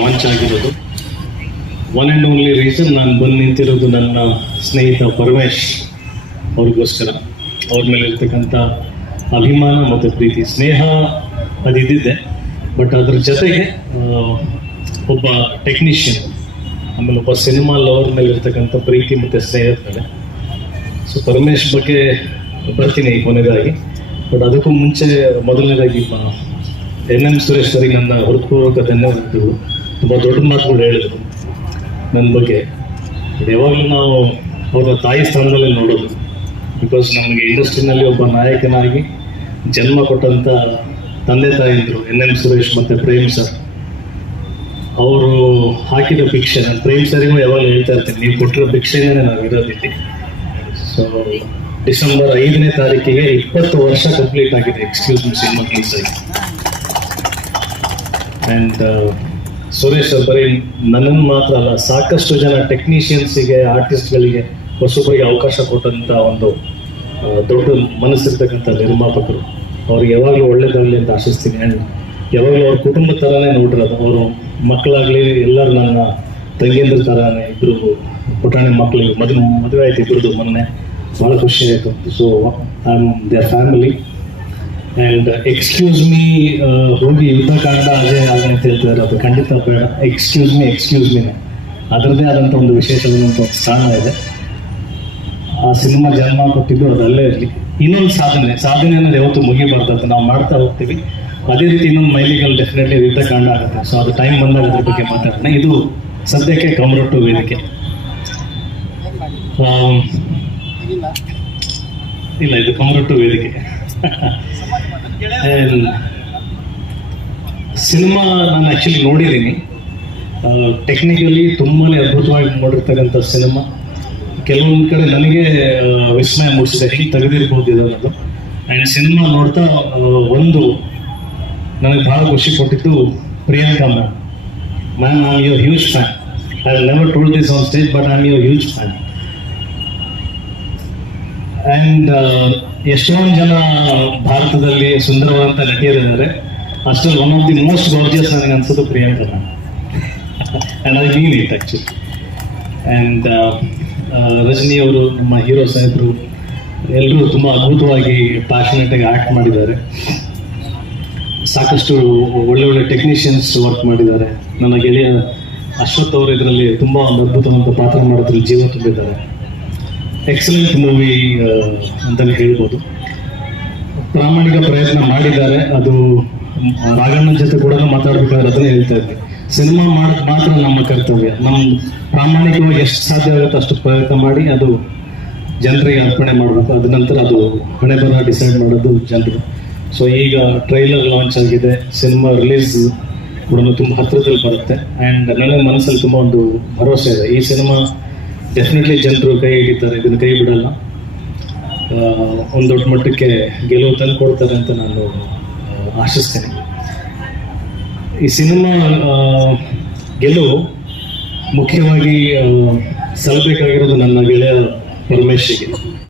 Launch ಆಗಿರೋದು one and only reason ನಾನು ಬಂದು ನಿಂತಿರೋದು ನನ್ನ ಸ್ನೇಹಿತ ಪರಮೇಶ್ ಅವ್ರಿಗೋಸ್ಕರ. ಅವ್ರ ಮೇಲೆ ಇರ್ತಕ್ಕಂಥ ಅಭಿಮಾನ ಮತ್ತು ಪ್ರೀತಿ, ಸ್ನೇಹ ಅದು ಬಟ್ ಅದ್ರ ಜೊತೆಗೆ ಒಬ್ಬ ಟೆಕ್ನಿಷಿಯನ್ ಆಮೇಲೆ ಒಬ್ಬ ಸಿನಿಮಾ ಲವರ್ ಮೇಲೆ ಇರ್ತಕ್ಕಂಥ ಪ್ರೀತಿ ಮತ್ತು ಸ್ನೇಹದ ಮೇಲೆ ಸೊ ಪರಮೇಶ್ ಬಗ್ಗೆ ಬರ್ತೀನಿ ಕೊನೆಯದಾಗಿ ಬಟ್ ಅದಕ್ಕೂ ಮುಂಚೆ ಮೊದಲನೇದಾಗಿ ಎನ್ ಎಂ ಸುರೇಶ್ ಅವರಿಗೆ ನನ್ನ ಹೃತ್ಪೂರ್ವಕ ಧನ್ಯವಾದಗಳು. ತುಂಬ ದೊಡ್ಡ ಮಾತುಗಳು ಹೇಳಿದರು ನನ್ನ ಬಗ್ಗೆ. ಯಾವಾಗಲೂ ನಾವು ಅವರ ತಾಯಿ ಸ್ಥಾನದಲ್ಲಿ ನೋಡೋದು. ಬಿಕಾಸ್ ನಮಗೆ ಇಂಡಸ್ಟ್ರಿನಲ್ಲಿ ಒಬ್ಬ ನಾಯಕನಾಗಿ ಜನ್ಮ ಕೊಟ್ಟಂಥ ತಂದೆ ತಾಯಿದ್ರು ಎನ್ ಎಂ ಸುರೇಶ್ ಮತ್ತು ಪ್ರೇಮ್ ಸರ್. ಅವರು ಹಾಕಿದ ಭಿಕ್ಷೆ, ನಾನು ಪ್ರೇಮ್ ಸರಿಗೂ ಯಾವಾಗಲೂ ಹೇಳ್ತಾ ಇರ್ತೀನಿ, ನೀವು ಕೊಟ್ಟಿರೋ ಭಿಕ್ಷೆನೇ ನಾವು ಇರೋದಿಲ್ಲಿ ಸೊ ಡಿಸೆಂಬರ್ ಐದನೇ ತಾರೀಕಿಗೆ ಇಪ್ಪತ್ತು ವರ್ಷ ಕಂಪ್ಲೀಟ್ ಆಗಿದೆ, excuse me, cinema release and Suresh ಬರೀ ನನ್ನನ್ನು ಮಾತ್ರ ಅಲ್ಲ, ಸಾಕಷ್ಟು ಜನ ಟೆಕ್ನಿಷಿಯನ್ಸಿಗೆ ಆರ್ಟಿಸ್ಟ್ಗಳಿಗೆ ಹೊಸಬರಿಗೆ ಅವಕಾಶ ಕೊಟ್ಟಂಥ ಒಂದು ದೊಡ್ಡ ಮನಸ್ಸಿರ್ತಕ್ಕಂಥ ನಿರ್ಮಾಪಕರು. ಅವ್ರಿಗೆ ಯಾವಾಗಲೂ ಒಳ್ಳೇದಾಗಲಿ ಅಂತ ಆಶಿಸ್ತೀನಿ. ಆ್ಯಂಡ್ ಯಾವಾಗಲೂ ಅವ್ರ ಕುಟುಂಬ ಥರನೇ ನೋಡಿರೋದು ಅವರು ಮಕ್ಕಳಾಗಲಿ ಎಲ್ಲರೂ ನನ್ನ ತಂಗಿಯಂದ್ರ ಥರನೇ ಇಬ್ಬರು ಪುಟಾಣಿ ಮಕ್ಕಳಿಗೆ ಮದುವೆ ಮದುವೆ ಆಯ್ತು ಇಬ್ಬರದು ಮೊನ್ನೆ. ಭಾಳ ಖುಷಿ ಆಯಿತು. So um their family and excuse me ಹೋಗಿ ಯುದ್ಧಕಾಂಡ ಅದೇ ಹಾಗೆ ಅಂತ ಹೇಳ್ತಾರೆ ಅದು ಖಂಡಿತ ಬೇಡ. ಎಕ್ಸ್ಕ್ಯೂಸ್ ಮೀ ಎಕ್ಸ್ಕ್ಯೂಸ್ ಮೀ ಅದರದ್ದೇ ಆದಂಥ ಒಂದು ವಿಶೇಷವಾದಂಥ ಒಂದು ಸ್ಥಾನ ಇದೆ. ಆ ಸಿನಿಮಾ ಜನ್ಮ ಕೊಟ್ಟಿದ್ದು ಅದು ಅಲ್ಲೇ ಇರಲಿ. ಇನ್ನೊಂದು ಸಾಧನೆ. ಸಾಧನೆ ಅನ್ನೋದು ಯಾವತ್ತು ಮುಗಿಬಾರ್ದು. ಅಂತ ನಾವು ಮಾಡ್ತಾ ಹೋಗ್ತೀವಿ. ಅದೇ ರೀತಿ ಇನ್ನೊಂದು ಮೈಲಿಗಲ್ ಡೆಫಿನೆಟ್ಲಿ ಯುದ್ಧಕಾಂಡ ಆಗುತ್ತೆ. ಸೊ ಅದು ಟೈಮ್ ಬಂದಾಗ ಅದ್ರ ಬಗ್ಗೆ ಮಾತಾಡೋಣ. ಇದು ಸದ್ಯಕ್ಕೆ ಕಮರೊಟ್ಟು ವೇದಿಕೆ. ಇಲ್ಲ ಇದು ಕಮರೊಟ್ಟು ವೇದಿಕೆ. ಸಿನಿಮಾ ನಾನು ಆ್ಯಕ್ಚುಲಿ ನೋಡಿದ್ದೀನಿ. ಟೆಕ್ನಿಕಲಿ ತುಂಬಾ ಅದ್ಭುತವಾಗಿ ನೋಡಿರ್ತಕ್ಕಂಥ ಸಿನಿಮಾ ಕೆಲವೊಂದು ಕಡೆ ನನಗೆ ವಿಸ್ಮಯ ಮೂಡಿಸಿದೆ. ಹಿಂಗೆ ತೆಗೆದಿರ್ಬೋದು ಇದು ಅನ್ನೋದು. ಆ್ಯಂಡ್ ಸಿನಿಮಾ ನೋಡ್ತಾ ಒಂದು ನನಗೆ ಭಾಳ ಖುಷಿ ಕೊಟ್ಟಿದ್ದು Priyanka ma'am. Ma'am I am your huge fan I never told this on stage but I am your huge fan and ಎಷ್ಟೊಂದು ಜನ ಭಾರತದಲ್ಲಿ ಸುಂದರವಾದಂಥ ನಟಿಯರಿದ್ದಾರೆ. ಅಷ್ಟು one of the most gorgeous ನನಗೆ ಅನ್ಸೋದು Priyanka and I mean it actually and Rajini ಅವರು ನಮ್ಮ ಹೀರೋ ಸಾಹೇಬರು ಎಲ್ಲರೂ ತುಂಬ ಅದ್ಭುತವಾಗಿ ಪ್ಯಾಷನೇಟಾಗಿ ಆ್ಯಕ್ಟ್ ಮಾಡಿದ್ದಾರೆ. ಸಾಕಷ್ಟು ಒಳ್ಳೆ ಒಳ್ಳೆ ಟೆಕ್ನಿಷಿಯನ್ಸ್ ವರ್ಕ್ ಮಾಡಿದ್ದಾರೆ. ನನ್ನ ಗೆಳೆಯ ಅಶ್ವಥ್ ಅವರು ಇದರಲ್ಲಿ ತುಂಬ ಒಂದು ಅದ್ಭುತವಾದ ಪಾತ್ರ ಮಾಡೋದ್ರಲ್ಲಿ ಜೀವ ತುಂಬಿದ್ದಾರೆ. ಎಕ್ಸಲೆಂಟ್ ಮೂವಿ ಅಂತಲೇ ಹೇಳ್ಬೋದು. ಪ್ರಾಮಾಣಿಕ ಪ್ರಯತ್ನ ಮಾಡಿದ್ದಾರೆ. ಅದು ನಾಗಣ್ಣನ ಜೊತೆ ಕೂಡ ಮಾತಾಡ್ಬೇಕಾದ್ರೆ ಅದನ್ನೇ ಹೇಳ್ತಾ ಇದ್ವಿ ಸಿನಿಮಾ ಮಾಡೋದು ಮಾತ್ರ ನಮ್ಮ ಕರ್ತವ್ಯ. ನಮ್ಮ ಪ್ರಾಮಾಣಿಕವಾಗಿ ಎಷ್ಟು ಸಾಧ್ಯ ಆಗುತ್ತೆ ಅಷ್ಟು ಪ್ರಯತ್ನ ಮಾಡಿ ಅದು ಜನರಿಗೆ ಅರ್ಪಣೆ ಮಾಡಬೇಕು. ಅದ ನಂತರ ಅದು ಹಣೆ ಬರ ಡಿಸೈಡ್ ಮಾಡೋದು ಜನರು. ಸೊ ಈಗ ಟ್ರೈಲರ್ ಲಾಂಚ್ ಆಗಿದೆ. ಸಿನಿಮಾ ರಿಲೀಸ್ ಕೂಡ ತುಂಬ ಹತ್ತಿರದಲ್ಲಿ ಬರುತ್ತೆ. ಆ್ಯಂಡ್ ನನಗೆ ಮನಸ್ಸಲ್ಲಿ ತುಂಬ ಒಂದು ಭರವಸೆ ಇದೆ. ಈ ಸಿನಿಮಾ ಡೆಫಿನೆಟ್ಲಿ ಜನರು ಕೈ ಹಿಡಿತಾರೆ, ಇದನ್ನು ಕೈ ಬಿಡಲ್ಲ. ಒಂದು ದೊಡ್ಡ ಮಟ್ಟಕ್ಕೆ ಗೆಲುವು ತಂದು ಕೊಡ್ತಾರೆ ಅಂತ ನಾನು ಆಶಿಸ್ತೇನೆ. ಈ ಸಿನಿಮಾ ಗೆಲುವು ಮುಖ್ಯವಾಗಿ ಸಲ್ಲಬೇಕಾಗಿರೋದು ನನ್ನ ಗೆಳೆಯ ಪರಮೇಶಿಗೆ.